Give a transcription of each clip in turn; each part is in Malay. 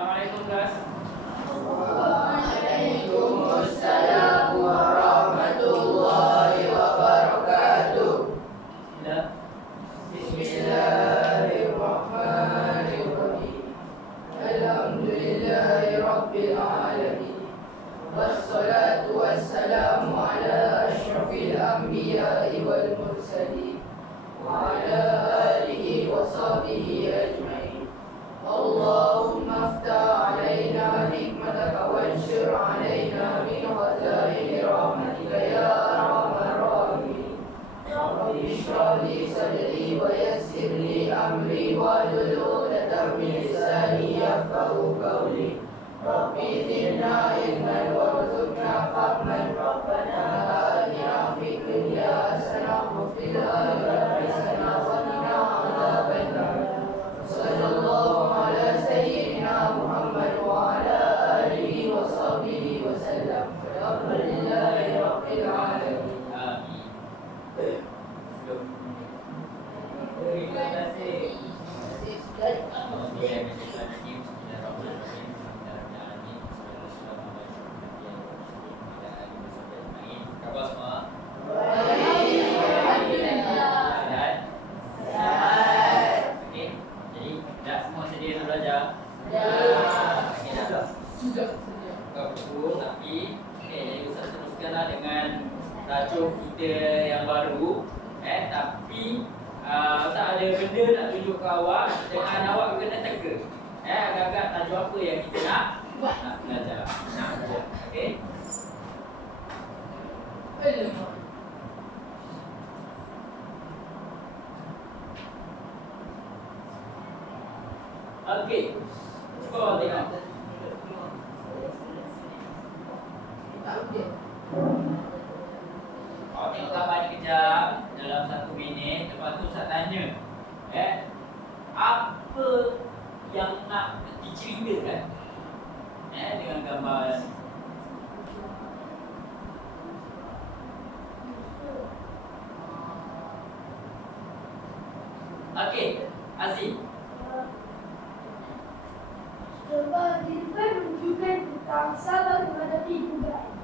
Assalamualaikum guys. Waalaikumsalam warahmatullahi wabarakatuh. Bismillahirrahmanirrahim. Alhamdulillahi rabbil alamin. Wassalatu wassalamu ala asyrafil anbiya'i wal mursalin wa ala alihi wa sahbihi ajma'in. Allahumma aftah alaina nikmataka wanshur alaina min khazaini rahmatika ya arhamar rahimin. Rabbi shrah li sadri wa yassir li amri wahlul 'uqdatam min lisani yafqahu qawli. Rabbi zidna ilman warzuqna fahman. Rabbana atina fid dunya hasanah wa fil akhirati hasanah wa qina adzabannar. Sallallahu ala sayyidina Muhammad wa ala alihi wa sahbihi wa sallam. Alhamdulillahi rabbil alamin. Amin. Terima kasih. Khabar semua? Okey. Jadi dah semua sedia nak belajar? Okey dah. Sudah sedia. Buka buku tapi jadi Ustaz teruskanlah dengan tajuk kita yang baru. Tapi Ustaz ada benda nak tunjuk ke awak dengan awak kena teka. Agak-agak tajuk apa yang kita nak belajar. Okey. Okey. Cuba awak tengok. Awak tengok gambar ni kejap dalam 1 minit. Lepas tu Ustaz tanya apa yang nak diceritakan dengan gambar ni. Okey, Aziz. Coba kita menunjukkan tentang sabar menghadapi godaan.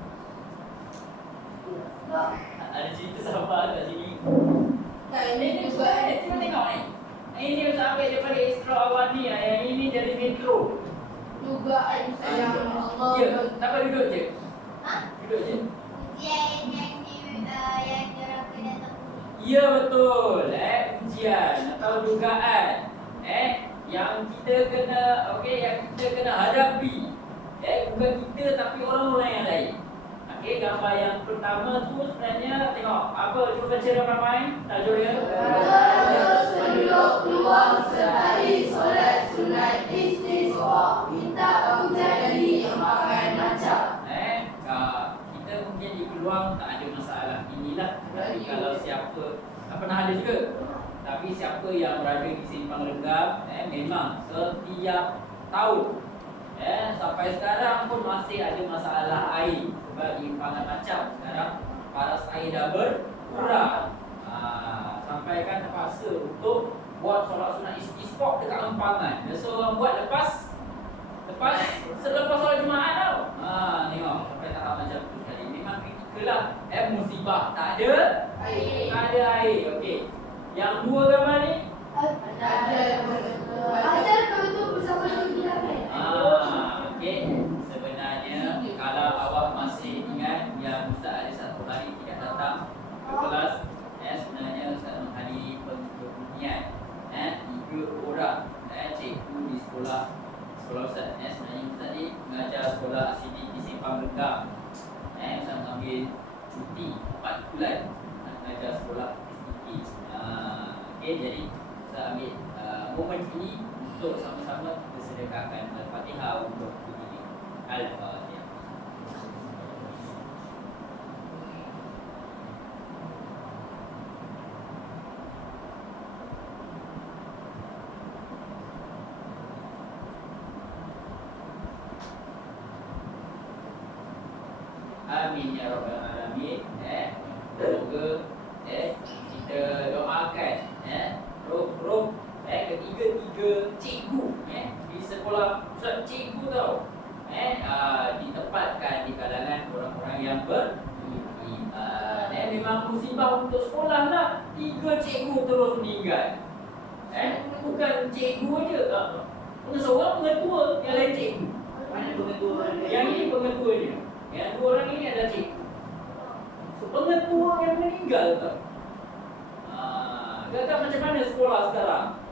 Ada cerita sabar kat sini. Ini juga Cuba tengok ni. Ini Ustaz ambil daripada Isra Awani. Yang ini dari Metro. dugaan sayang Allah. Ya, tak apa duduk je. Hah? Duduk je. Ujian yang diorang kena tempuh. Ya betul. Ujian atau dugaan. Yang kita kena yang kita kena hadapi. Bukan kita tapi orang-orang yang lain. Okey, gambar yang pertama tu sebenarnya tengok apa, cuba baca ramai-ramai tajuk dia. Harus menduduk peluang sehari solat sunat istisqa. Minta hujan dari empangan macam. Kita mungkin di peluang tak ada masalah. Inilah tapi kalau siapa pernah ada juga. Tapi siapa yang berada di Simpang Renggam memang setiap tahun sampai sekarang pun masih ada masalah air. Sebab di Empangan Macam sekarang paras air dah berkurang. Sampai kan terpaksa untuk buat solat sunat istisqa dekat Empangan. Biasa orang buat lepas selepas solat Jumaat tau. Tengok sampai tahap macam tu tadi. Memang kritikal lah. Musibah tak ada air. Okey. Yang dua gambar ni Ajar betul bersama dengan okey. Sebenarnya kalau awak masih ingat yang Ustaz ada satu hari tidak datang ke kelas, sebenarnya Ustaz menghadiri penghubungan 3 orang cikgu di sekolah Ustaz. Sebenarnya Ustaz ni mengajar sekolah aktiviti Simpang Renggam. Ustaz mengambil cuti 4 bulan nak mengajar sekolah aktiviti. Okey, jadi Ustaz ambil momen ini untuk sama-sama kita sedekahkan Al-Fatihah untuk diri. Al-Fatihah. Amin ya rabbal alamin. Semoga kita doakan roh ketiga-tiga cikgu di sekolah musibah, Ustaz cikgu tau. Ditempatkan di kalangan orang-orang yang beriman. Memang musibah untuk sekolah lah. 3 cikgu terus meninggal. Bukan cikgu aja. Seorang pengetua, yang lain cikgu. Mana pengetua? Yang ini pengetuanya. Yang 2 orang ini adalah cikgu. So, pengetua yang meninggal tau. Gagap macam mana sekolah sekarang?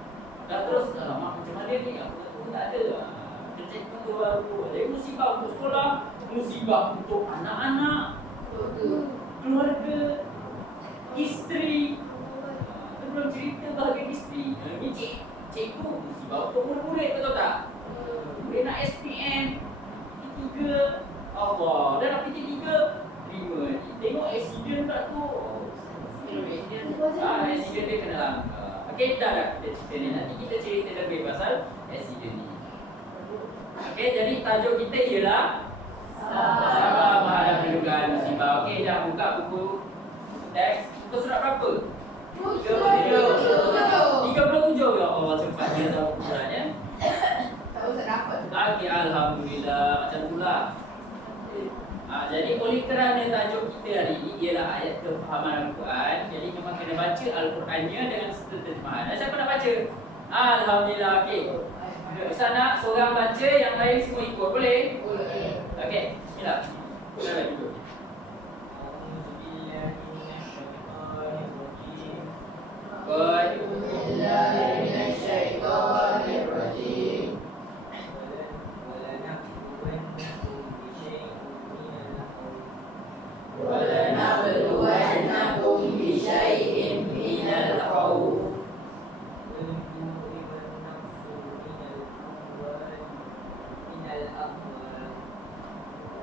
Dah terus, alamak macam mana ni? Pengetua tak ada. Cikgu tu baru. Jadi musibah untuk sekolah, musibah untuk anak-anak, keluarga, isteri. Sebelum cerita bahagian isteri, ini cikgu musibah untuk murid-murid, betul tak? Murid nak SPM, P3, Allah. Dan nak P3, 5. Tengok accident tak tu. Accident dia kena langgar. Okey, dah kita cerita ni. Nanti kita cerita lebih pasal accident ni. Okey, jadi tajuk kita ialah sabar menghadapi dugaan musibah. Okey, dah buka buku teks. Buku surat berapa? 37. Ya Allah, cepatnya tahu ukurannya. Tak usah dapat. Okey, alhamdulillah. Macam itulah. Jadi oleh kerana tajuk kita hari ini ialah ayat kefahaman Al-Quran, jadi memang kena baca Al-Qurannya dengan serta terjemahan. Siapa nak baca? Alhamdulillah. Okey. Ustaz nak seorang baca, yang lain semua ikut. Boleh? Boleh. Okey. Bismillah. Silakan duduk. Bismillahirrahmanirrahim. وَلَنَبْلُوَنَّكُمْ بِشَيْءٍ مِّنَ الْخَوْفِ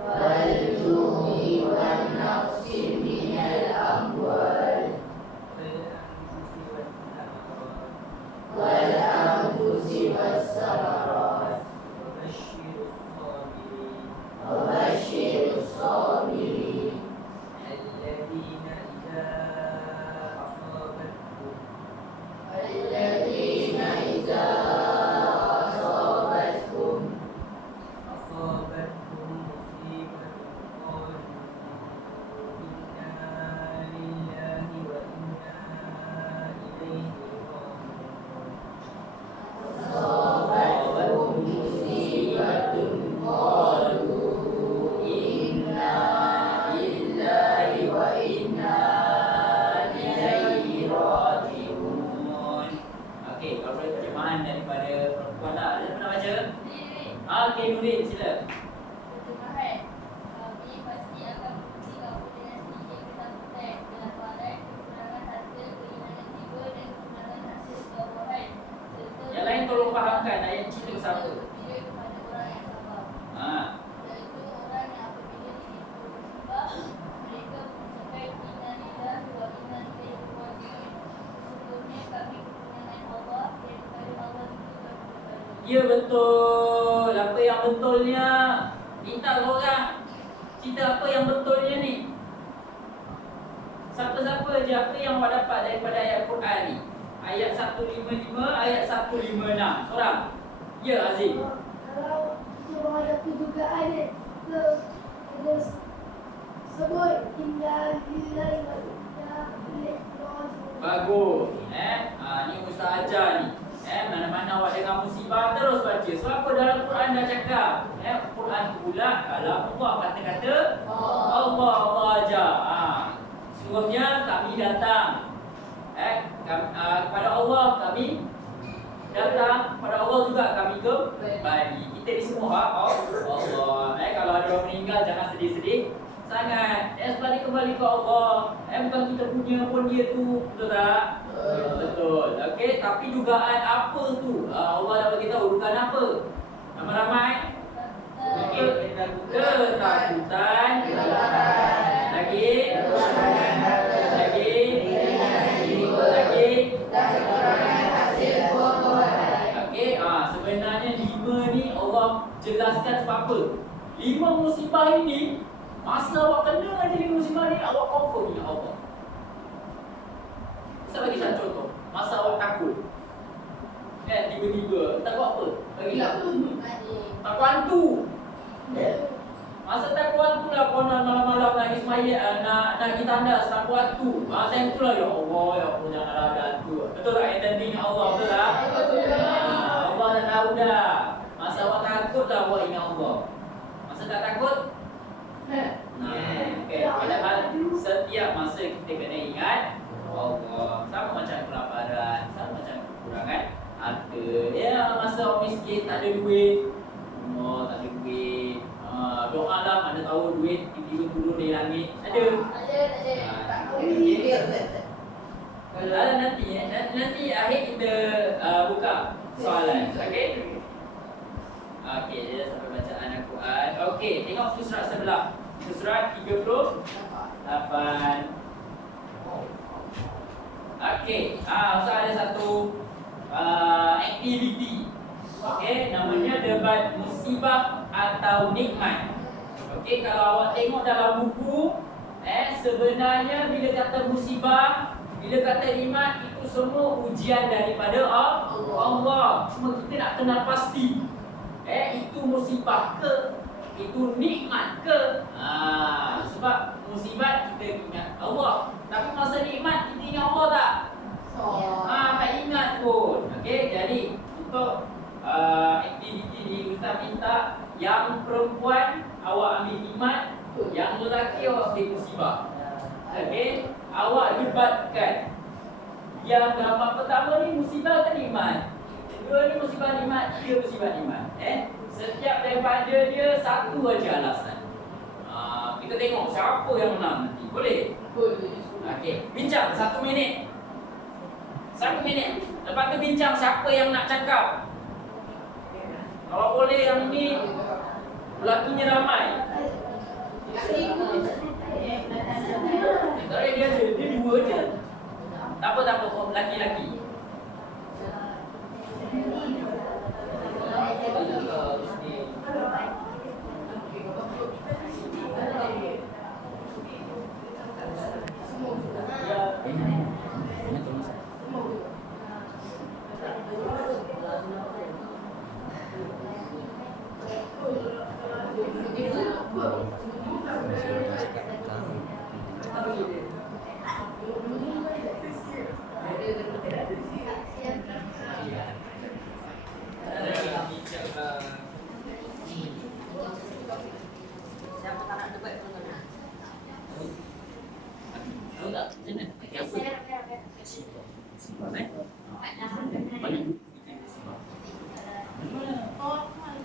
وَالْجُوعِ وَالنَّقْصِ مِنَ الْأَمْوَالِ وَالْأَنفُسِ وَالثَّمَرَاتِ وَبَشِّرِ الصَّابِرِينَ الذين إذا أصابتهم مصيبة قالوا إنا لله وإنا إليه راجعون أصابتهم مصيبة قالوا إنا لله وإنا إليه راجعون. Okey, kalau boleh terjemahan daripada perempuan lah. Ada pernah baca? Okey, Nurin, sila. Terjemahan. Kami pasti akan menguji kamu dengan sedikit ketakutan, kelaparan, kekurangan harta, kehilangan jiwa dan kekurangan hasil buah-buahan. Serta Yang lain tolong fahamkan ayat cerita siapa? berpikir kepada orang yang sabar. Iaitu orang yang apabila ditipu musibah, mereka mengucapkan inna lillahi wa inna ilaihi raji'un. Sesungguhnya kami kepunyaan Allah dan kepada Allah itu kami kembali. Ya, betul. Apa yang betulnya? Minta orang cerita apa yang betulnya ni. Siapa-siapa je apa yang awak dapat daripada ayat Quran ni? Ayat 155, ayat 156. Seorang. Ya, Aziz. Kalau kita menghadapi dugaan ni, kita kena sebut inna lillahi wa inna ilaihi raji'un. Bagus. Ni Ustaz ajar ni. Mana-mana awak dengar musibah terus baca. Sebab apa dalam Quran dah cakap. Quran tu pula kalau Allah kata-kata Allah ajar. Sesungguhnya kami datang. Kepada Allah kami datang, kepada Allah juga kami kembali. Kita ni semua hak Allah. Kalau ada orang meninggal jangan sedih-sedih sangat. Sebab dia kembali ke Allah. Bukan kita punya pun dia tu. Betul tak? Betul. Okey, tapi dugaan apa tu? Allah dah bagi tahu dugaan apa? Ramai-ramai ketakutan, lagi okey, sebenarnya 5 ni Allah jelaskan sebab apa? 5 musibah ini, masa awak kena aja 5 musibah ni, awak confirm dengan Allah. Saya bagi satu contoh. Masa awak takut, Kan tiba-tiba takut apa? Bagi tak? Tadi. Takut hantu. Masa takut hantu lah kau nak malam-malam nak pergi semaya, nak pergi tandas takut hantu. Time tu lah ya Allah janganlah ada hantu. Betul tak? Yang tadi ingat Allah betul tak? Allah dah tahu dah. Masa awak takut lah awak ingat Allah. Masa tak takut? Okay. Padahal setiap masa kita kena ingat Allah. Sama macam kelaparan, sama macam kekurangan harta. Ya, masa orang miskin tak ada duit, tak ada duit. Doa lah, mana tahu duit tiba-tiba turun dari langit. Ada. Ada. Nanti akhir kita buka soalan. Okey. Okey, dia sampai bacaan Al-Quran. Okey, tengok surat sebelah. Surat 38. Okey, Ustaz ada satu aktiviti. Okey, namanya debat musibah atau nikmat. Okey, kalau awak tengok dalam buku, sebenarnya bila kata musibah, bila kata nikmat, itu semua ujian daripada Allah. Cuma kita nak kenal pasti. Itu musibah ke? Itu nikmat ke? Sebab musibah kita ingat Allah, tapi masa nikmat kita ingat Allah tak? Tak ingat pun. Okey, jadi untuk aktiviti ni Ustaz minta yang perempuan awak ambil nikmat, yang lelaki awak ambil musibah. Okey, awak debatkan. Yang gambar pertama ni musibah atau nikmat? Kedua ni musibah nikmat, tiga musibah nikmat. Setiap daripada dia satu aja alasan. Kita tengok siapa yang menang nanti. Boleh? Boleh. Okey, bincang 1 minit. 1 minit. Lepas tu bincang siapa yang nak cakap. Kalau boleh yang ni lakinya ramai. Tak ada dia dua je. Tak apa, laki-laki.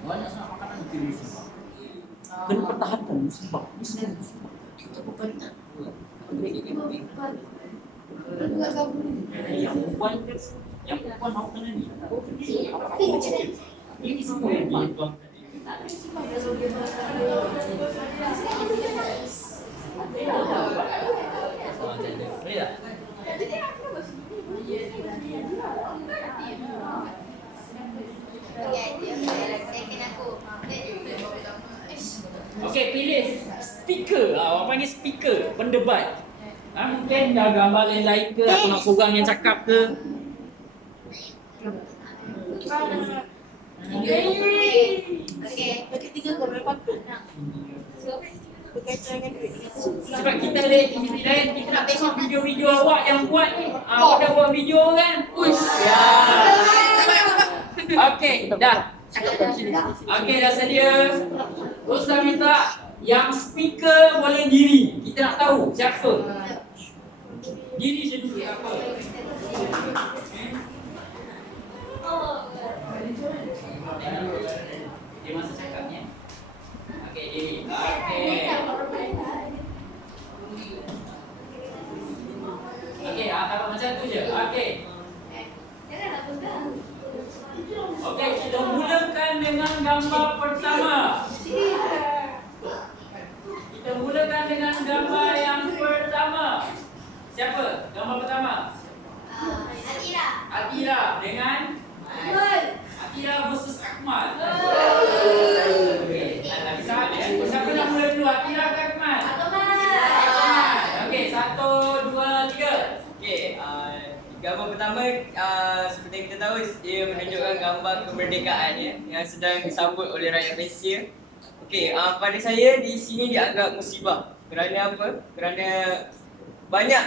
Banyak sangat makanan di musibah. Kena pertahankan musibah. Musibah. Kita bukan yang perempuan mau kena ni. Ini semua yang perempuan. Boleh tak? Okey, pilih speaker. Orang panggil speaker, pendebat. Mungkin dah gambar lain-lain ke, aku nak seorang yang cakap ke. Sebab kita ada aktiviti lain, kita nak tengok video-video awak yang buat ni. Awak dah buat video kan? Uish. Ya. Okey, dah. Okey, dah sedia. Ustaz minta yang speaker boleh diri. Kita nak tahu siapa. Diri je dulu siapa. Dia masa cakapnya. Okey, diri. Okey. Okey, apa macam tu je. Okey. Okey, kita mulakan dengan gambar pertama. Kita mulakan dengan gambar yang pertama. Siapa? Gambar pertama. Atira dengan Atira versus Akmal. Okey, siapa nak mula dulu? Atira ke Akmal? Akmal. Okey, 1, 2, 3. Okey, gambar pertama seperti yang kita tahu dia menunjukkan gambar kemerdekaan yang sedang disambut oleh rakyat Malaysia. Okey, pada saya di sini dianggap musibah. Kerana apa? Kerana banyak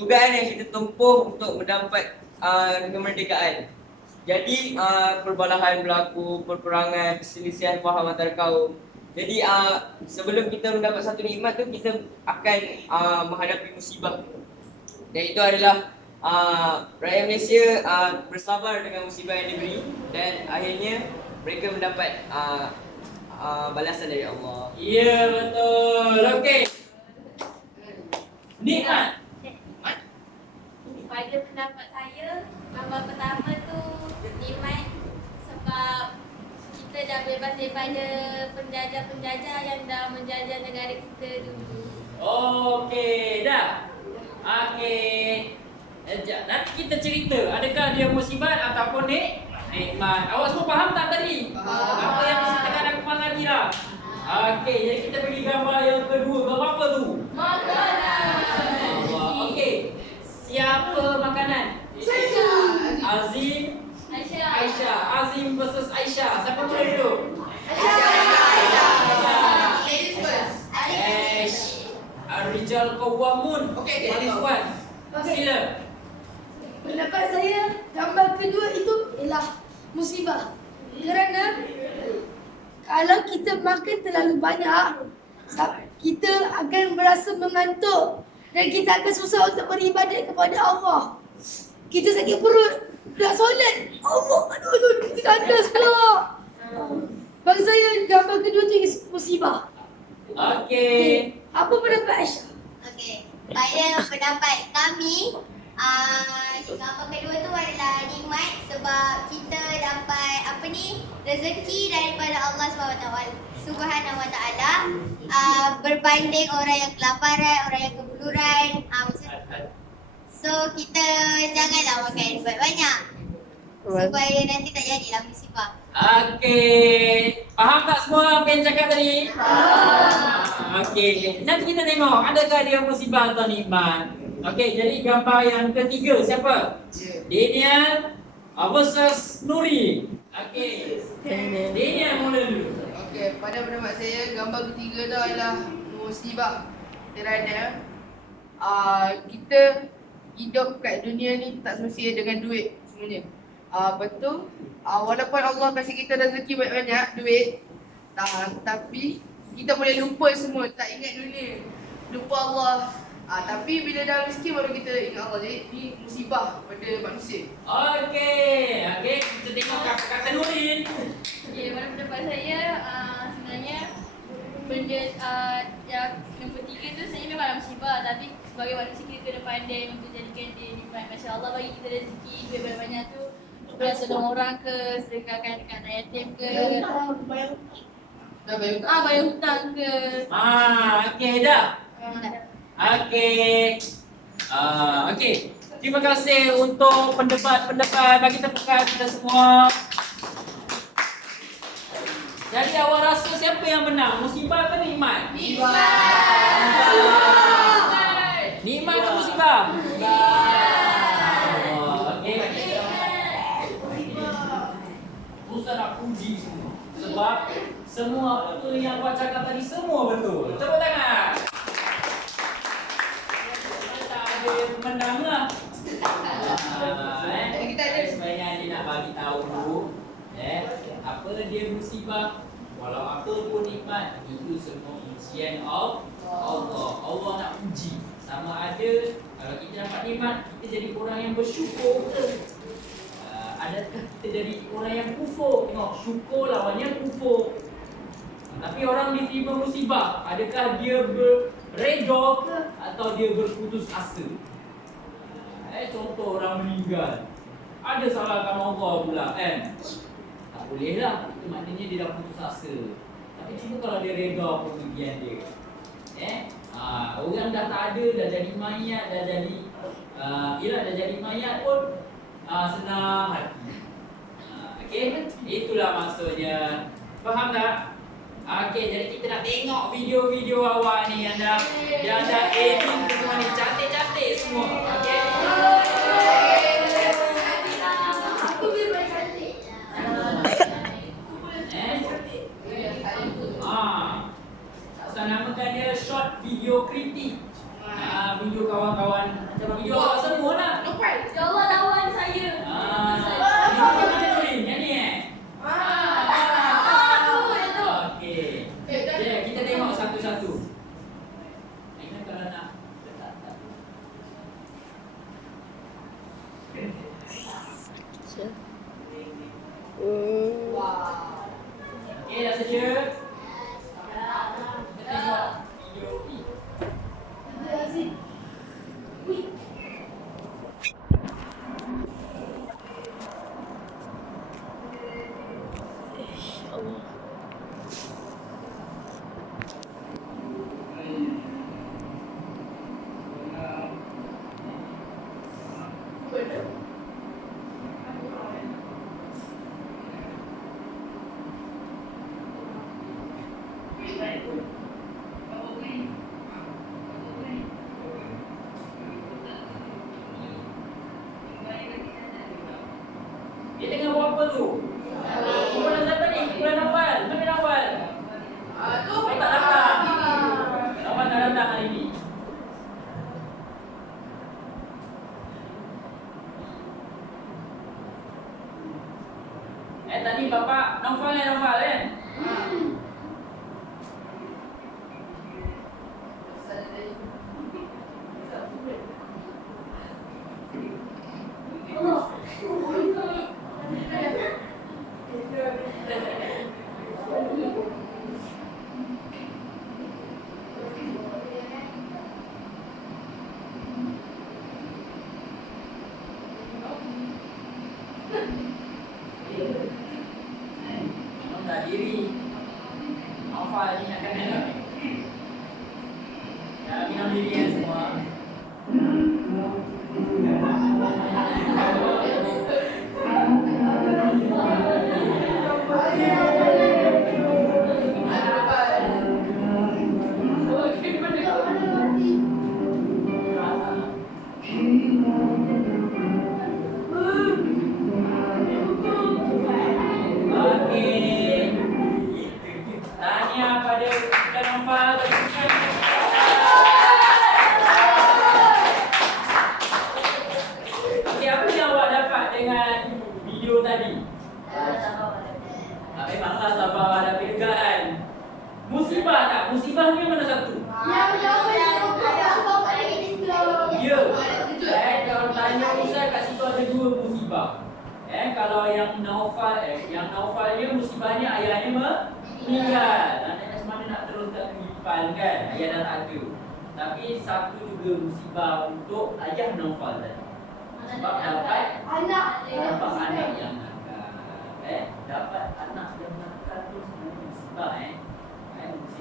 dugaan yang kita tempuh untuk mendapat kemerdekaan. Jadi perbalahan berlaku, perperangan, perselisihan faham antara kaum. Jadi sebelum kita mendapat satu nikmat tu, kita akan menghadapi musibah. Dan itu adalah rakyat Malaysia bersabar dengan musibah yang diberi dan akhirnya mereka mendapat balasan dari Allah. Ya, betul. Okey. Nikmat. Pada pendapat saya, gambar pertama tu nikmat sebab kita dah bebas daripada penjajah-penjajah yang dah menjajah negara kita dulu. Okey, dah. Okey. Nanti kita cerita adakah dia musibat ataupun nikmat. Awak semua faham tak tadi? Faham. Apa yang diceritakan Akmal Nadira? Okey, jadi kita pergi gambar yang kedua. Gambar apa tu? Makanan. Okey. Siapa makanan? Saya. Azim, Aisyah. Aisyah. Azim versus Aisyah. Siapa boleh duduk? Ladies first. Ar-Rijal Qawwamun. Okey, Hadis Wan. Sila. Pendapat saya, gambar kedua itu ialah musibah. Kerana kalau kita makan terlalu banyak, kita akan merasa mengantuk dan kita akan susah untuk beribadat kepada Allah. Kita sakit perut, nak solat, Allah, aduh, kita kandas pula. Bagi saya, gambar kedua itu musibah. Okey. Apa pendapat Aisyah? Okey, pada pendapat kami, gambar kedua tu adalah nikmat sebab kita dapat rezeki daripada Allah Subhanahu Wa Taala, berbanding orang yang kelaparan, orang yang kebuluran. So kita janganlah makan banyak supaya nanti tak jadilah musibah. Okey. Faham tak semua apa yang cakap tadi? Okey. Nanti kita tengok adakah dia musibah atau nikmat. Okey, jadi gambar yang ketiga siapa? Daniel versus Nuri. Okey. Daniel mula dulu. Okey, pada pendapat saya, gambar ketiga tu adalah musibah. Kerana kita hidup kat dunia ni tak semestinya dengan duit sebenarnya. Betul, walaupun Allah kasih kita rezeki banyak-banyak duit, tapi kita boleh lupa semua, tak ingat dunia, lupa Allah. Tapi bila dah rezeki baru kita ingat Allah. Jadi ni musibah pada manusia. Okey. Okey, kita tengok kata Nurin. Okey, pada pendapat saya, sebenarnya benda yang nombor 3 tu sebenarnya memang musibah, tapi sebagai manusia kita kena pandai untuk jadikan dia nikmat. Masya Allah bagi kita rezeki, duit banyak-banyak tu bukan tolong orang ke, sedekahkan dekat anak yatim ke, Dah bayar bayar hutang ke. Okey dah. Okey. Okey. Terima kasih untuk pendapat-pendapat. Bagi tepukan kita semua. Jadi awak rasa siapa yang menang? Musibah ke nikmat? Nikmat ke musibah? Okey. Ustaz nak puji semua. Sebab semua apa yang awak cakap tadi semua betul. Tepuk tangan. Tak ada yang menang lah. Kita ada. Sebenarnya dia nak bagi tahu dulu. Apa dia musibah, walau apa pun nikmat, itu semua ujian Allah. Allah nak uji. Sama ada kalau kita dapat nikmat, kita jadi orang yang bersyukur ke? Adakah kita jadi orang yang kufur? Tengok, syukur lawannya kufur. Tapi orang diterima musibah, adakah dia berredha ke atau dia berputus asa? Contoh orang meninggal, ada salahkan Allah pula kan? Tak boleh lah, itu maknanya dia dah putus asa. Tapi cuba kalau dia redha pergian dia, orang dah tak ada, dah jadi mayat, dah jadi mayat pun senang hati. Okey, itulah maksudnya. Faham tak? Okey, jadi kita nak tengok video-video awak ni yang dah edit semua ni, cantik-cantik semua. Okey. Aku memang cantik. video kritik. Video kawan-kawan, macam video awak semua lah. Ya Allah lawan saya. Kita tulis yang ni Okey. Kita tengok satu-satu. Ini kalau nak letak. Okey, dah sedia? Kita tengok video ni. Dia tengah buat apa tu? Kumpulan siapa ni? Kumpulan Nawal. Mana Nawal? Tak datang. Nawal tak datang hari ni. Tadi bapak Nawal kan? Tak diri. Nawal ni nak kena. Ya, minum diri semua. Memanglah sabar hadapi dugaan. Musibah tak? Musibahnya mana satu? Ya. Kalau tanya Ustaz, kat situ ada dua musibah. Kalau yang Naufalnya musibahnya ayahnya meninggal. Macam mana nak teruskan kehidupan kan? Ayah dah tak ada. Tapi satu juga musibah untuk ayah Naufal tadi. Sebab dapat anak yang nakal. Dapat anak yang nakal tu sebenarnya musibah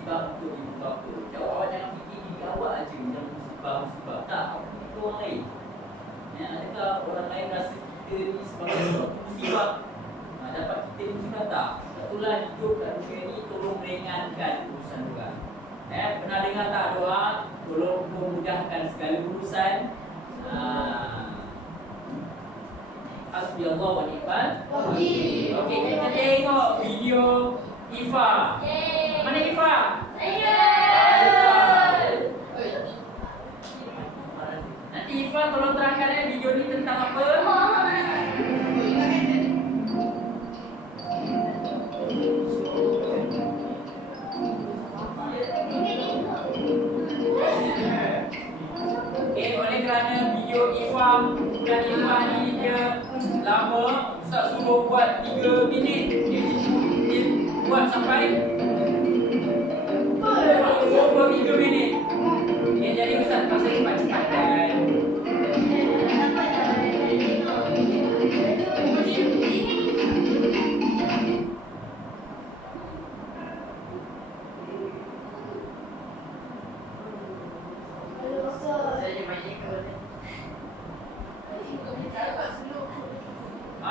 musibah untuk ibu bapa. Awak jangan fikir diri awak aja yang musibah. Tak, awak fikir orang lain. Adakah orang lain rasa kita ni sebagai suatu musibah? Dapat kita musibah tak? Itulah hidup kat dunia ni tolong ringankan urusan juga. Pernah dengar tak doa? Tolong memudahkan segala urusan. Hasbiyallah wa ni'mal wakil. Okey, kita tengok video Ifa. Mana Ifa? Saya. Nanti Ifa tolong terangkan video ni tentang apa? Okey, oleh kerana video Ifa dan Ifa ni dia lama, Ustaz suruh buat 3 minit. Dia buat sampai 23 minit. Okay, jadi Ustaz pasal cepat-cepatkan.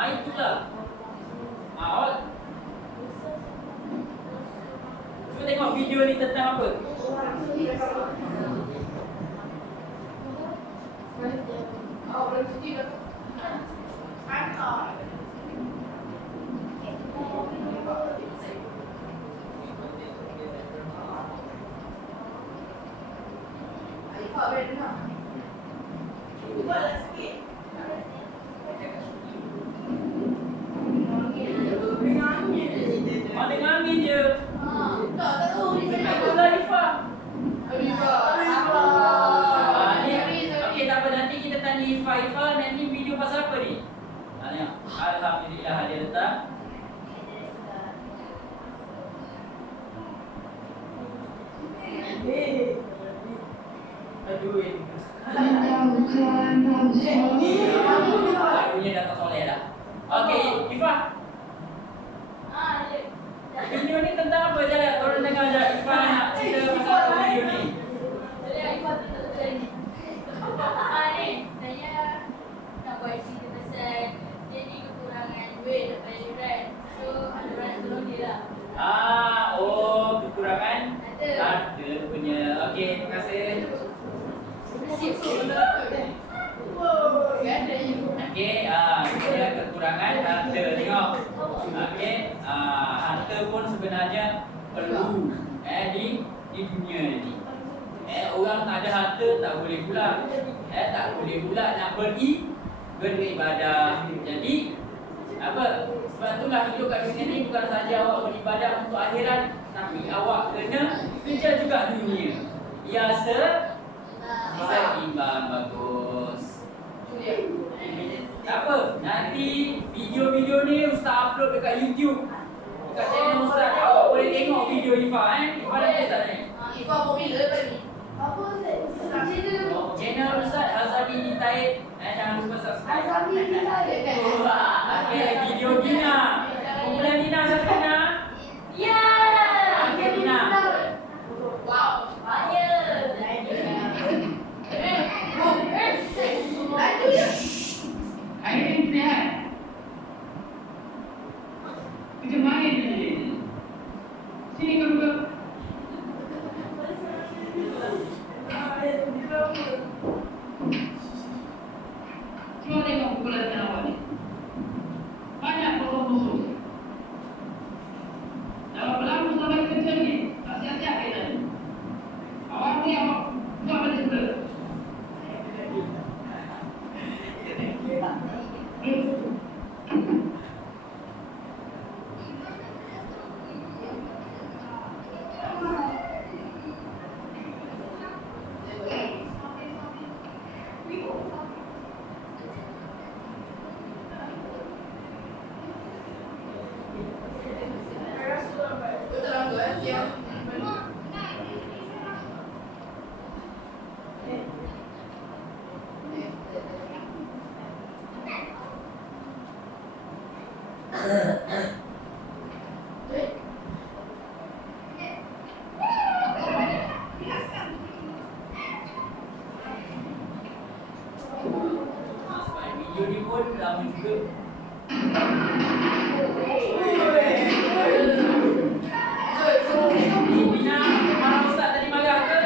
Itulah. Awak cuba tengok video ni tentang apa? Mana angin je. Itulah Ifah. Okey, tak apa, nanti kita tanya Ifah, nanti video pasal apa ni? Tanya. Alhamdulillah ada datang. Lagunya datang soleh dah. Okey, Ifah. Video ni tentang apa je? Korang dengar je Ifah nak cerita pasal apa video ni? Saya nak buat cerita pasal dia ni kekurangan duit daripada Iran. So, ada orang nak tolong dia lah. Kekurangan Ada. punya. Okey, terima kasih. Okey, dia kekurangan harta, tengok. Okey, harta pun sebenarnya perlu di dunia ni. Orang tak ada harta tak boleh pula nak beribadah. Jadi apa? Sebab itulah hidup kat dunia ni bukan saja awak beribadah untuk akhirat, tapi awak kena kerja juga dunia. Ya, seimbang. Bagus. Tak apa, nanti video-video ni Ustaz upload dekat YouTube, dekat channel Ustaz. Awak boleh tengok video Ifah. Ifah dah Ustaz ni. Ifah popular tadi. Channel Ustaz Azami di Taib. Jangan lupa subscribe. Azami di Taib kan? Okey, video Dina. Kumpulan Dina siapa Dina? Ya. Okey Dina. Wow. Hari ini sihat. Macam mana ni? Sini kau duduk. Cuba tengok kumpulan awak ni. Banyak potong musuh. Dalam berlaku sampai kecil ni, tak siap-siap kita ni. Awak ni awak buat balik sebelah. Video ni pun lama juga. Dina, marah Ustaz tadi marah ke?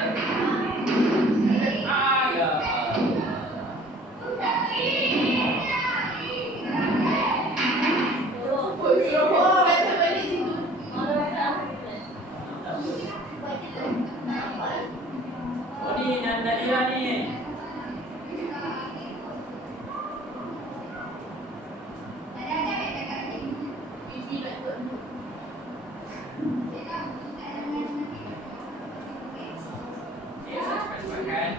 Ya. Oh ni Nadira ni. Ya, saya cepat-cepat kan.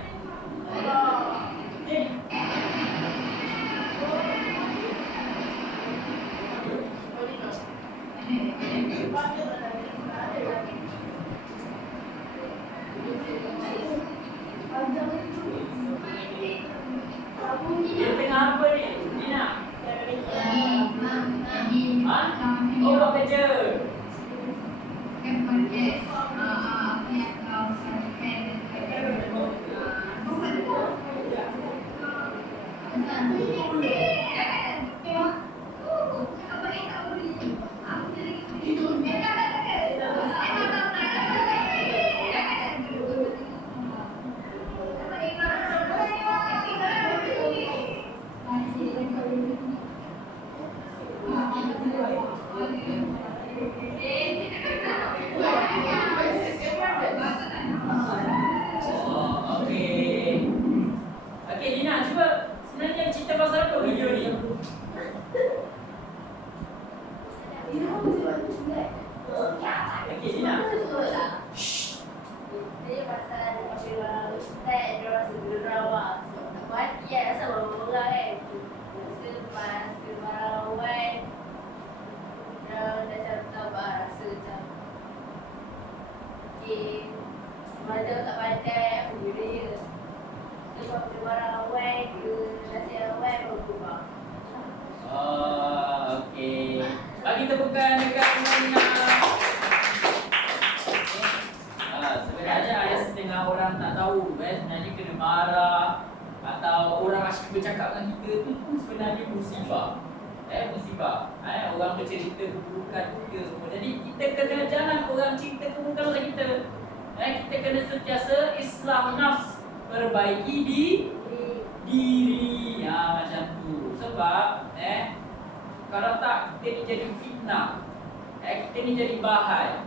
Dia tengah apa ni? Dina? Ha? Oh, buat kerja. mungkin Masa tak pandai, apa benda dia. Sebab benda barang awal ke nasihat awal baru berubah. Oh, okey. Bagi tepukan dekat Muna. Sebenarnya ada setengah orang tak tahu sebenarnya kena marah atau orang asyik bercakap dengan kita tu pun sebenarnya musibah. Musibah. Orang bercerita keburukan kita semua. Jadi kita kena jangan orang cerita keburukan pasal kita. Kita kena sentiasa islah nafs, perbaiki diri. Macam tu. Sebab kalau tak kita ni jadi fitnah. Kita ni jadi bahan.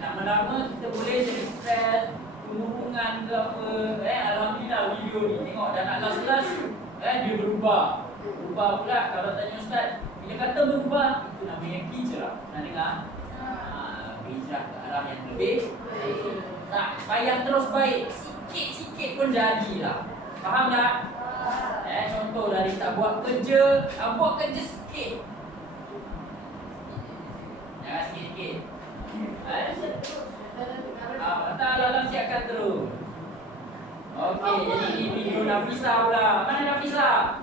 Lama-lama kita boleh jadi stres, hubungan ke apa. Alhamdulillah video ni tengok dah nak last-last dia berubah. Berubah pula kalau tanya ustaz, bila kata berubah itu namanya hijrah. Pernah dengar? Hijrah ke arah yang lebih tak payah terus baik, sikit-sikit pun jadilah. Faham tak? Contoh dari tak buat kerja, buat kerja sikit. Jangan sikit-sikit. Tak dalam siapkan terus. Okey, jadi ini video Nafisa pula. Mana Nafisa?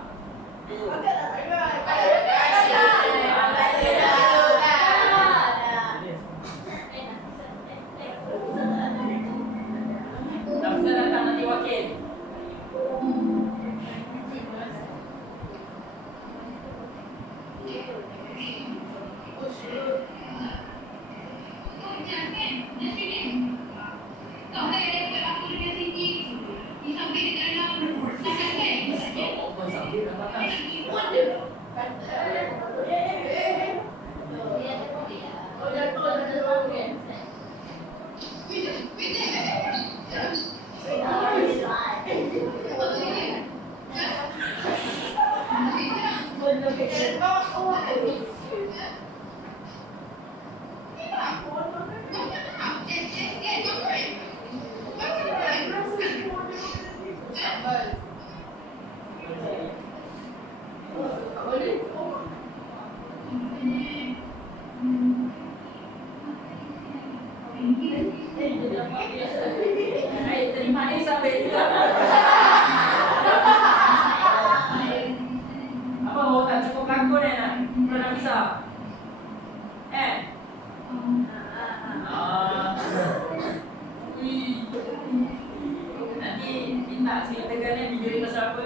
Nafisa datang nanti wakil. Terima ni sampai juga. Apa mau tak cukup kangkung nak? Nak bisa? Nanti minta ceritakan video ni pasal apa?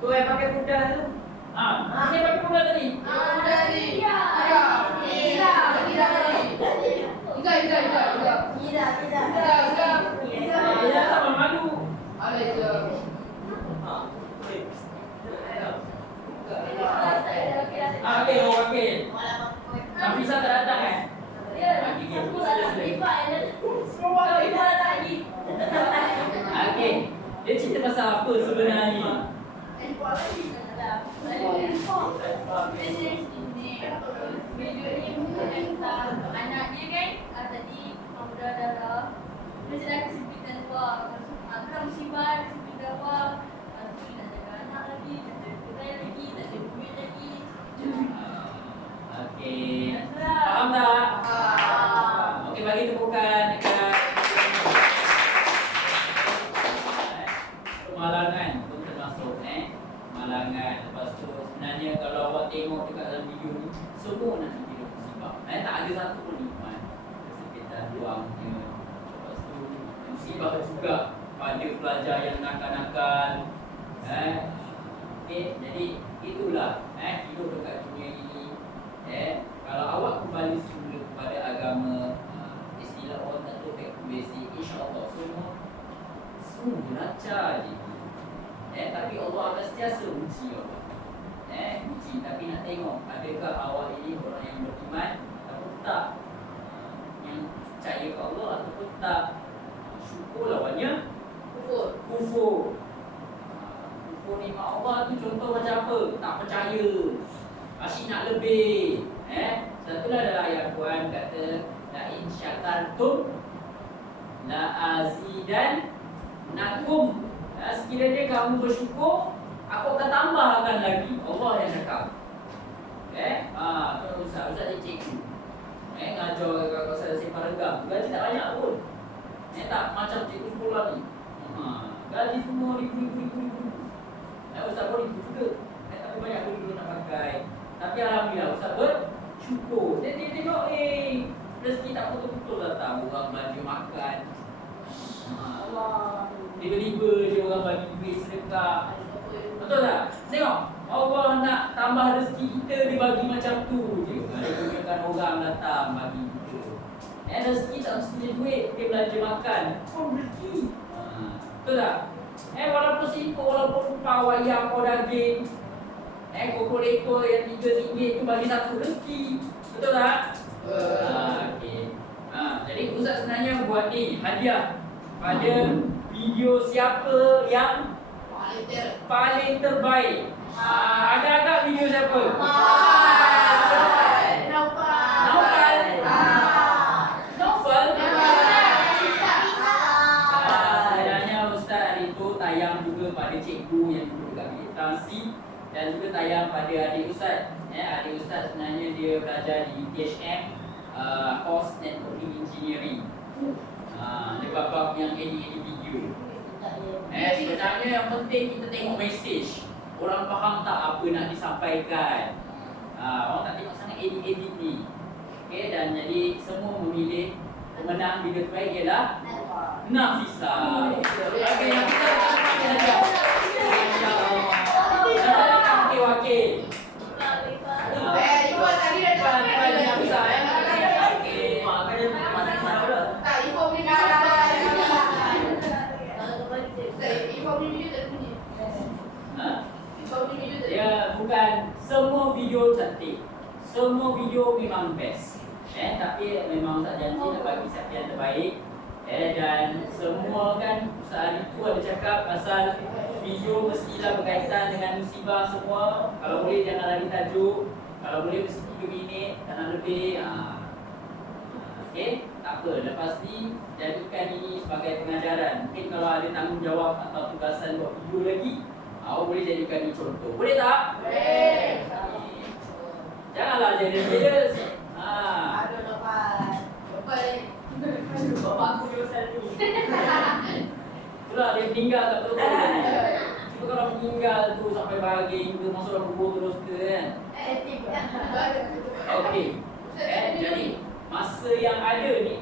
Tu yang pakai pudar tu. Ini pakai pudar tadi. Ida sama malu. Okey, okey. Nafisa tak datang Ya, aku tak ada Ifah yang semua Ifah datang lagi. Okey. apa sebenarnya? Video ni tentang anak dia kan, tadi Mamudah Darah. Dia sedang kesempitan wang. Kena musibah, kesempitan wang. Tu nak jaga anak lagi, nak jaga kedai lagi, nak jaga duit lagi. Okey. Faham tak? Okey, bagi tepukan dekat malangan pun termasuk malangan. Lepas tu sebenarnya kalau awak tengok dekat dalam video ni, semua nak video musibah. Tak ada satu pun nikmat. Kesempitan ruangnya. Lepas tu musibah juga pada pelajar yang nakal-nakal. Okey, jadi itulah hidup dekat dunia ini. Kalau awak kembali semula kepada agama, istilah orang tak tahu back to basic, insya-Allah semua lancar je. Tapi Allah akan sentiasa uji awak. Uji, tapi nak tengok adakah awak ini orang yang beriman ataupun tak, yang percaya ke Allah ataupun tak. Syukur lawannya kufur. Kufur nikmat Allah tu contoh macam apa? Tak percaya, asyik nak lebih. Satulah dalam ayat Quran kata la in syakartum la azidannakum. Sekiranya kamu bersyukur, aku akan tambahkan lagi. Allah yang cakap. Ustaz dia cikgu. Ngajar kat kawasan Simpang Renggam. Gaji tak banyak pun. Tak macam cikgu sekolah ni. Gaji semua ribu. Ustaz pun ribu juga. Tapi banyak pun dulu nak pakai. Tapi alhamdulillah Ustaz bersyukur. Dia tengok rezeki tak betul-betul datang. Orang belanja makan. Tiba-tiba je orang bagi duit sedekah. Betul tak? Tengok, Allah nak tambah rezeki kita, dia bagi macam tu je. Dia gunakan orang datang bagi kita. Rezeki tak mesti duit, dia belanja makan. Rezeki. Betul tak? Walaupun simple, walaupun pawai ayam, pawai daging, kokok lekor yang RM3 tu bagi satu rezeki. Betul tak? Okay. Jadi Ustaz sebenarnya buat ni hadiah pada video siapa yang paling terbaik. Ada agak video siapa? Naufal. Sebenarnya Ustaz hari tu tayang juga pada cikgu yang duduk dekat bilik tansi dan juga tayang pada adik Ustaz. Adik Ustaz sebenarnya dia belajar di THM, course Networking Engineering. Dia bab yang edit video. Sebenarnya yang penting kita tengok message. Orang faham tak apa nak disampaikan. Orang tak tengok sangat edit ni. Dan jadi semua memilih pemenang video terbaik ialah Nafisa. Okey, Nafisa wakil. Ibu tadi dah dapat Nafisa dia bukan semua video cantik, semua video memang best. Tapi memang tak janji nak bagi siapa yang terbaik. Dan semua kan Ustaz itu ada cakap pasal video mestilah berkaitan dengan musibah semua. Kalau boleh jangan lagi tajuk, kalau boleh mesti 3 minit, jangan lebih. Tak apa, lepas ni jadikan ini sebagai pengajaran. Mungkin kalau ada tanggungjawab atau tugasan buat video lagi, awak boleh jadikan ini contoh. Boleh tak? Boleh. Janganlah jadi serius. Aduh, lepas. Bapak aku dia selalu. Itulah dia meninggal tak betul kan. Cuba kalau meninggal tu sampai bahagia ke masuk dalam kubur terus ke kan. Okey. Jadi masa yang ada ni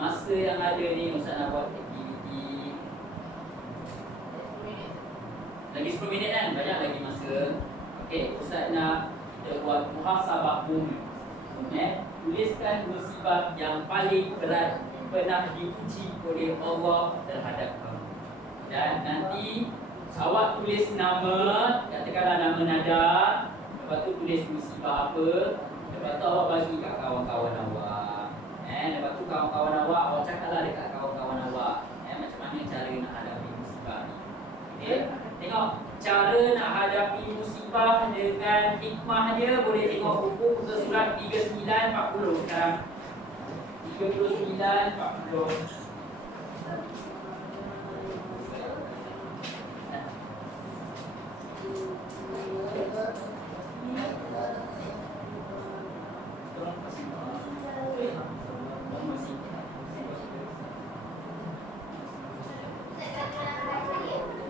masa yang ada ni Ustaz nak buat aktiviti lagi 10 minit kan, banyak lagi masa. Okey, Ustaz nak kita buat muhasabah bumi. Tuliskan musibah yang paling berat pernah diuji oleh Allah terhadap kamu. Dan nanti awak tulis nama, katakanlah nama Nada, lepas tu tulis musibah apa, lepas tu awak bagi kat kawan-kawan awak. Lepas tu kawan-kawan awak cakaplah dekat kawan-kawan awak macam mana cara nak hadapi musibah ni. hikmahnya boleh tengok buku muka surat 39-40 sekarang. 39-40.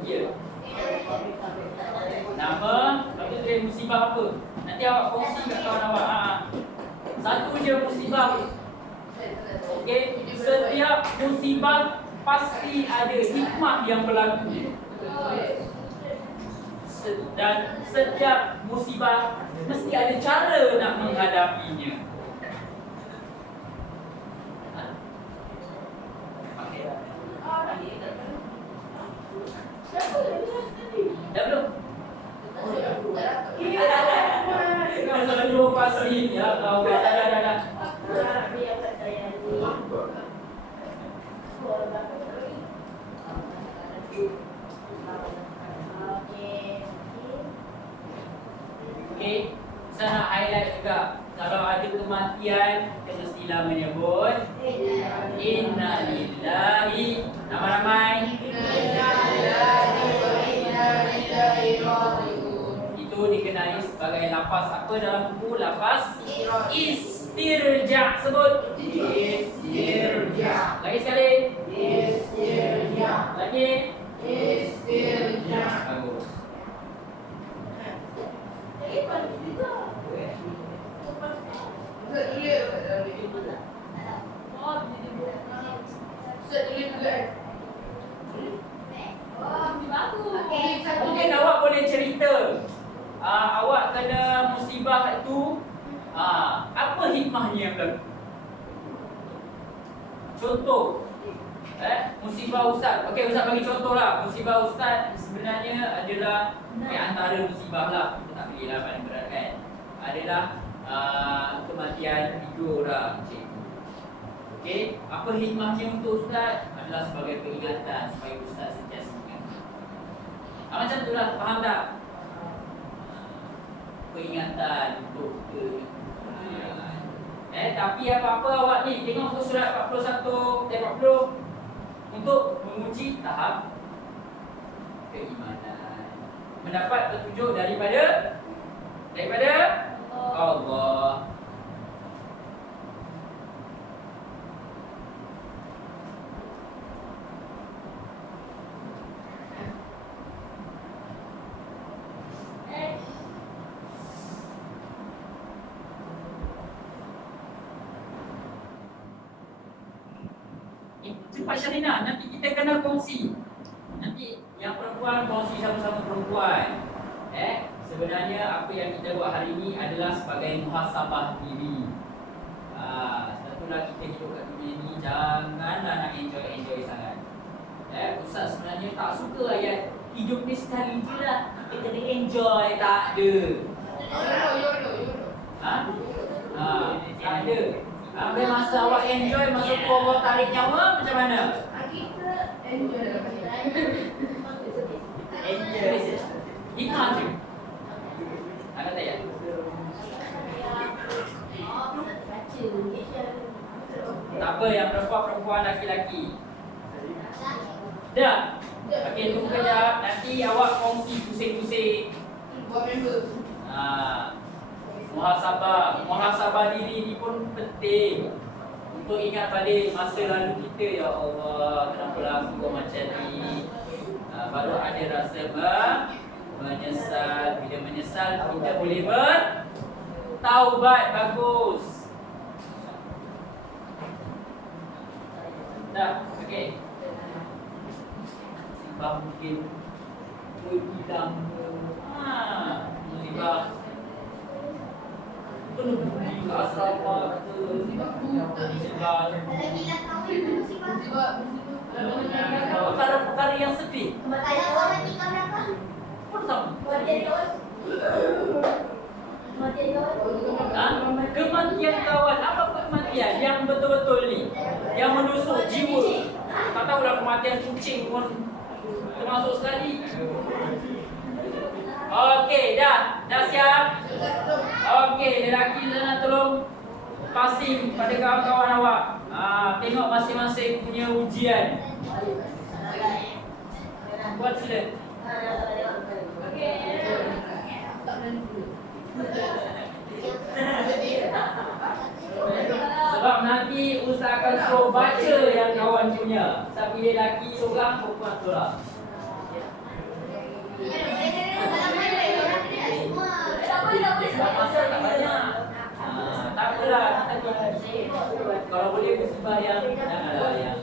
Ya. Nama, lepas tu dia musibah apa? Nanti awak kongsi kat kawan awak. Satu je musibah. Okey, setiap musibah pasti ada hikmah yang berlaku. Dan setiap musibah mesti ada cara nak menghadapinya. Dah belum? Kau selalu pasti ya kau dah. Okey, saya nak highlight juga. Kalau ada kematian, kita mestilah menyebut Innalillahi. Ramai-ramai. Itu dikenali sebagai lafaz apa dalam buku? Lafaz istirja. Sebut istirja. Lagi sekali. Istirja. Lagi istirja. Bagus. Mungkin awak boleh cerita awak kena musibah itu, apa hikmahnya yang berlaku? Contoh, musibah ustaz. Okey, ustaz bagi contoh lah. Musibah ustaz sebenarnya adalah antara musibah lah. Kita tak pilih lah paling berat kan. Adalah kematian 3 orang cikgu. Okey, apa hikmahnya untuk ustaz? Adalah sebagai peringatan supaya ustaz sentiasa ingat. Macam tu lah, faham tak? Peringatan untuk kita. Tapi apa-apa awak ni tengok muka surat 41 dan 40 untuk menguji tahap keimanan. Mendapat petunjuk daripada Allah. Cepat Syarina, nanti kita kena kongsi. Nanti yang perempuan kongsi sama-sama perempuan. Sebenarnya apa yang kita buat hari ini adalah sebagai muhasabah diri. Satulah kita hidup kat dunia ni, janganlah nak enjoy sangat. Ustaz sebenarnya tak suka ayat hidup ni sekali je lah, kita kena enjoy. Tak ada. Tak ada. Ambil masa awak enjoy, masa tu Allah tarik nyawa, macam mana? Kita enjoy dalam Enjoy. Hikmah je. Ada tak ya? Tak apa, yang perempuan-perempuan, laki-laki. Dah? Okey, tunggu kejap. Nanti awak kongsi pusing-pusing. buat member. Muhasabah diri ni pun penting untuk ingat balik masa lalu kita. Ya Allah, kenapa aku macam ni? Baru ada rasa menyesal. Bila menyesal, kita boleh bertaubat. Bagus. Dah, okey. Musibah mungkin hilang. Musibah penuh asrama kata musibah. Perkara-perkara yang sedih. Kalau orang mati kau berapa? Pun sama. Kematian kawan. Apa kematian yang betul-betul ni, yang menusuk jiwa? Tak tahulah kematian kucing pun termasuk sekali. Okey, dah siap? Okey, lelaki nak tolong passing pada kawan-kawan awak. Tengok masing-masing punya ujian. Buat sila. Sebab nanti Ustaz akan suruh baca yang kawan punya. Ustaz pilih lelaki seorang, perempuan seorang. Pasal tak banyak. Tak apalah, kalau boleh musibah yang janganlah yang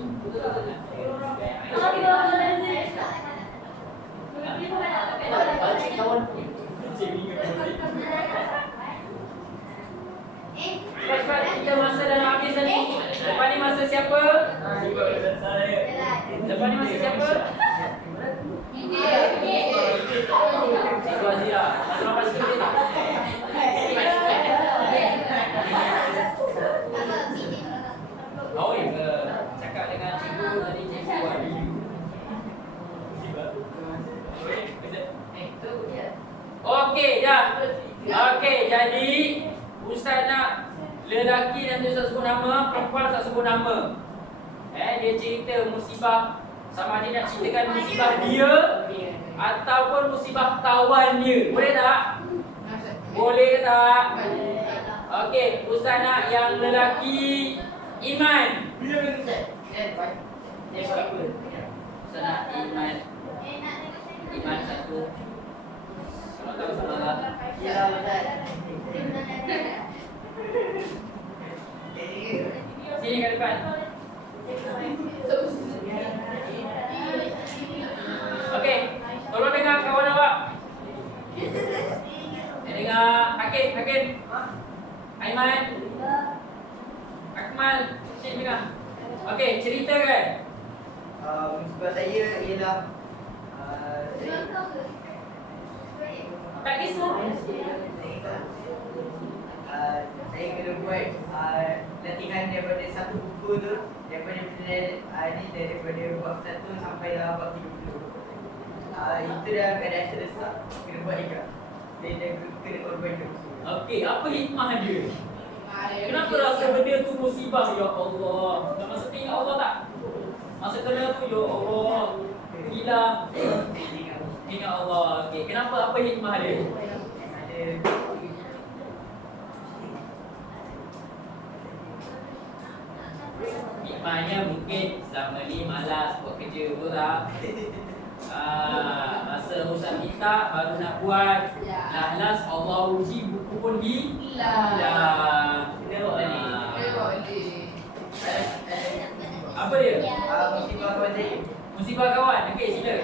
baca kawan pun. Cepat-cepat, kita masa dah nak habis tadi. Lepas ni masa siapa? Lepas ni masa siapa? Cikgu Azira. Masa lepas sikit tak? Oh ya, cakap dengan cikgu tadi cikgu buat video. Okey, dah. Okey, jadi Ustaz nak lelaki nanti Ustaz sebut nama, perempuan Ustaz sebut nama. Dia cerita musibah, sama ada nak ceritakan musibah dia ataupun musibah kawan dia. Boleh tak? Boleh ke tak? Okey, Ustaz nak yang lelaki Iman. Ustaz nak Iman. Iman satu. Kalau tahu salah. Sini ke depan. Okey, tolong dengar kawan awak. Dengar Hakim. Aiman. Akmal, cik dengar. Okey, ceritakan. Musibah saya ialah Tak kisah. saya kena buat latihan daripada satu buku tu, daripada bab 1 sampai lah bab 30. Itu dah keadaan terdesak, kena buat juga. Dia kena korbankan. Okey, apa hikmah dia? Kenapa rasa benda tu musibah? Ya Allah. Tak masa ingat Allah tak? Masa kena tu, ya Allah. Gila. Ingat Allah. Okey, kenapa, apa hikmah dia? Hikmahnya mungkin selama ni malas buat kerja, betul tak? Masa Ustaz minta baru nak buat. Last Allah uji buku pun hilang. Apa dia? Musibah kawan saya. Musibah kawan. Okey, sila.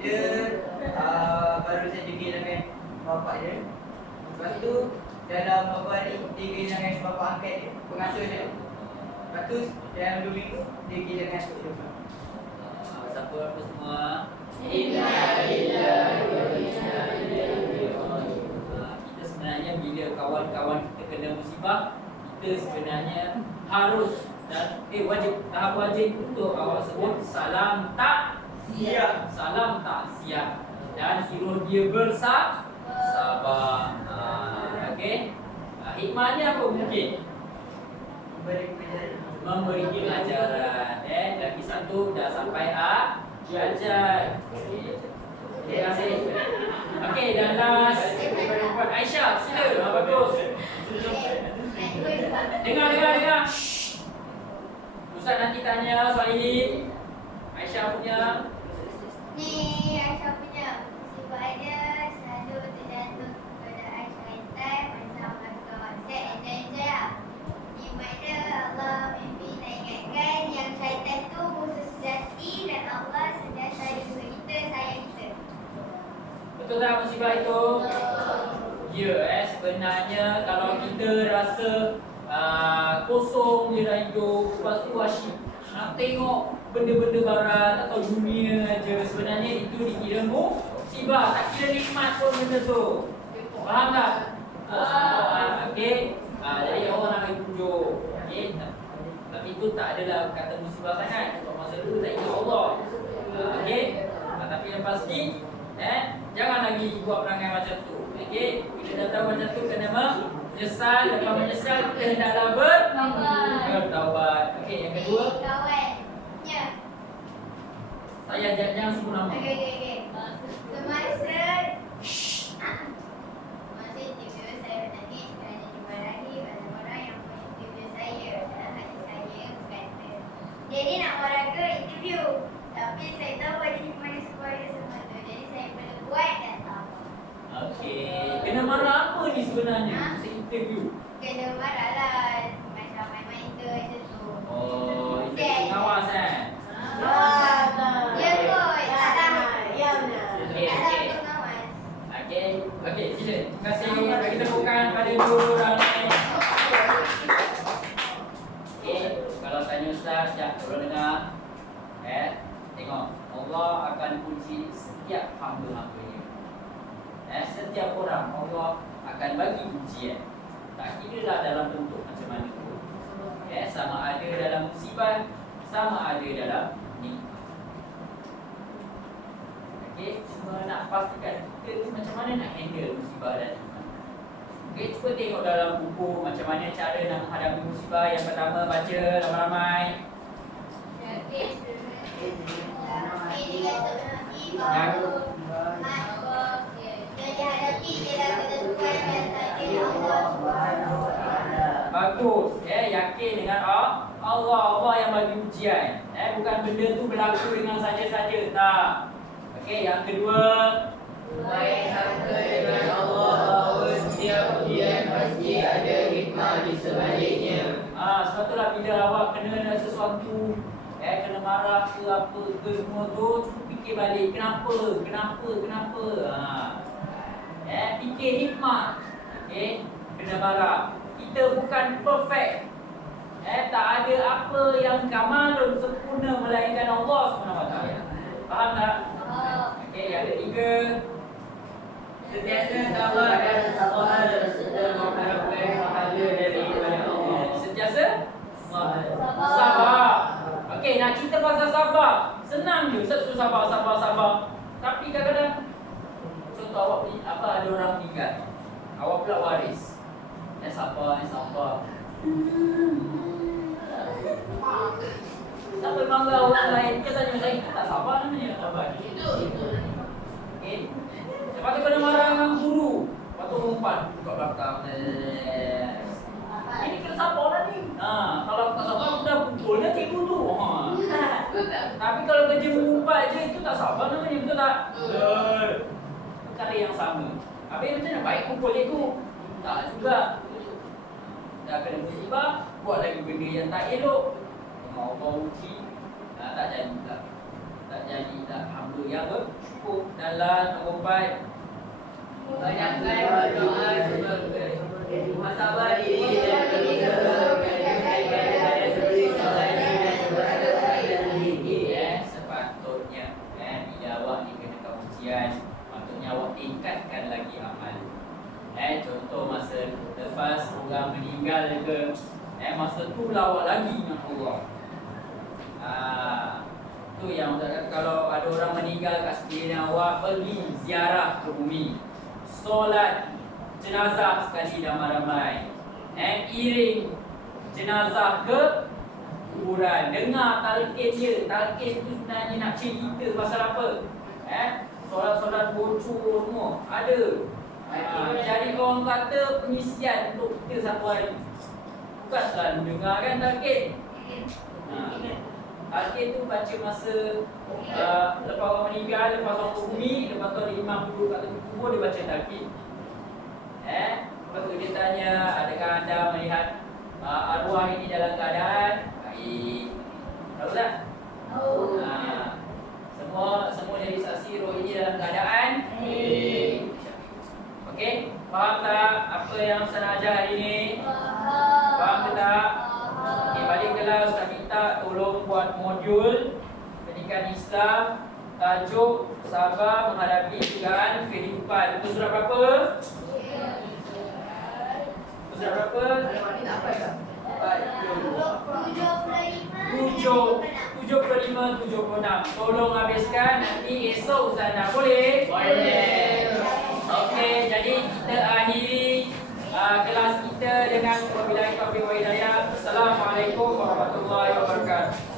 Dia baru saja kehilangan bapak dia. Lepas tu dalam beberapa hari dia kehilangan bapa angkat dia, pengasuh dia. Lepas tu dalam 2 minggu dia kehilangan atuk dia. Siapa apa semua? Kita sebenarnya bila kawan-kawan kita kena musibah, kita sebenarnya harus dan wajib, tahap wajib untuk awak sebut salam takziah. Salam takziah dan suruh dia bersabar. Okey. Hikmahnya apa mungkin? Memberi pelajaran. Lagi satu dah sampai ajar. Terima kasih. Okey, dan last perempuan Aisyah, sila. Bagus. Dengar. Ustaz nanti tanya soal ini. Aisyah punya. Ni Aisyah punya. Musibah ada selalu tergantung kepada Aisyah masa kawan-kawan. Saya enjoy lah. Nikmat dia Allah mimpi nak ingatkan yang syaitan tu musuh sejati dan Allah sentiasa ada untuk kita, sayang kita. Betul tak musibah itu? Ya, sebenarnya kalau kita rasa kosong je dalam hidup, lepas tu asyik nak tengok benda-benda barat atau dunia aja, sebenarnya itu dikira musibah, tak kira nikmat pun benda tu. Faham tak? Okey. Jadi Allah nak bagi tunjuk. Okey. Tapi itu tak adalah kata musibah sangat. Sebab masa dulu tak ingat Allah. Okey. Tapi yang pasti jangan lagi buat perangai dah buat macam tu kena menyesal. Lepas menyesal kita hendaklah bertaubat. Okey, yang kedua. Kawannya. Saya jangan sebut nama. Okey. Semasa interview saya tadi kerana jumpa lagi banyak orang yang menginterview saya dalam hati saya berkata dia ni nak waraga interview tapi saya tahu ada di mana sekolah dia semua tu jadi saya perlu buat dan sama. Okey, kena marah apa ni sebenarnya? Masa interview. Kena marah lah macam main-main ke macam tu. Oh, interview pengawas kan? Ya kot, tak lah. Okey, Tak lah okey. pengawas. Okey, sila. Terima kasih. Bagi tepukan pada dua orang ni. Okey, kalau tanya Ustaz, sekejap tolong dengar. Tengok. Allah akan puji setiap hamba-hambanya. Setiap orang Allah akan bagi pujian. Tak kira lah dalam bentuk macam mana tu. Sama ada dalam musibah, sama ada dalam nikmat. Okey, cuma nak pastikan kita tu macam mana nak handle musibah dan nikmat. Okey, cuba tengok dalam buku macam mana cara nak menghadapi musibah. Yang pertama baca ramai-ramai. Bagus, yakin dengan Allah yang bagi ujian. Bukan benda tu berlaku dengan saja-saja, tak. Okey, yang kedua, Baik sangka dengan Allah bahawa setiap ujian pasti ada hikmah di sebaliknya. Sebab itulah bila awak kena sesuatu, kena marah ke apa ke semua tu, cuba fikir balik kenapa. Fikir hikmah. Okey, kena marah. Kita bukan perfect. Tak ada apa yang kamalun sempurna melainkan Allah SWT. Faham tak? Okey, yang ketiga, Sentiasa sabar dan sabar serta mengharapkan pahala daripada Allah. sentiasa sabar. Okey, nak cerita pasal sabar. Senang je, Ustaz suruh sabar. Tapi kadang-kadang contoh awak beli ada orang meninggal. Awak pula waris. Sabar. Sampai bangga orang lain. Kita tanya saya, tak sabar namanya. Sabar. Okey. Lepas tu kena marah dengan guru. Lepas tu umpan buka belakang. Ini kena sabar lah ni. Kalau tak sabar, dah pukulnya cikgu tu. Tapi kalau kerja mengumpat je, itu tak sabar namanya. Betul tak? Betul. Perkara yang sama. Habis macam mana baik pukul cikgu? Tak juga. Dah kena musibah, buat lagi benda yang tak elok. Mau uji, tak jadi tak. Hamba yang bersyukur. Dan nombor 4, Banyakkan berdoa sebagai muhasabah diri dan sepatutnya bila awak dikenakan ujian, patutnya awak tingkatkan lagi amal. Contoh masa lepas orang meninggal ke, masa tu lawak lagi dengan Allah. Tu yang kalau ada orang meninggal kat sekeliling awak, pergi ziarah ke bumi, solat jenazah sekali ramai-ramai, iring jenazah ke kuburan, dengar talqin dia. Talqin tu sebenarnya nak cerita pasal apa? Solat-solat bocor semua ada. Jadi orang kata pengisian untuk kita satu hari. Bukan selalu dengar kan talqin. Talqin tu baca masa lepas orang meninggal, lepas orang ke bumi, lepas tu ada imam duduk kat tepi kubur, dia baca talqin. Lepas tu dia tanya, adakah anda melihat arwah ini dalam keadaan baik? Tahu tak? Tahu. Semua jadi saksi roh ini dalam keadaan baik. Okey, faham tak apa yang Ustaz nak ajar hari ni? Faham ke tak? Okey, balik kelas Ustaz minta tolong buat modul pendidikan Islam, tajuk sabar menghadapi godaan kehidupan. Itu surah berapa? Surah berapa? 75-76. Tolong habiskan, nanti esok Ustaz nak boleh? Boleh. Okey, jadi kita akhiri kelas kita dengan wabillahi taufiq wa hidayah. Assalamualaikum warahmatullahi wabarakatuh.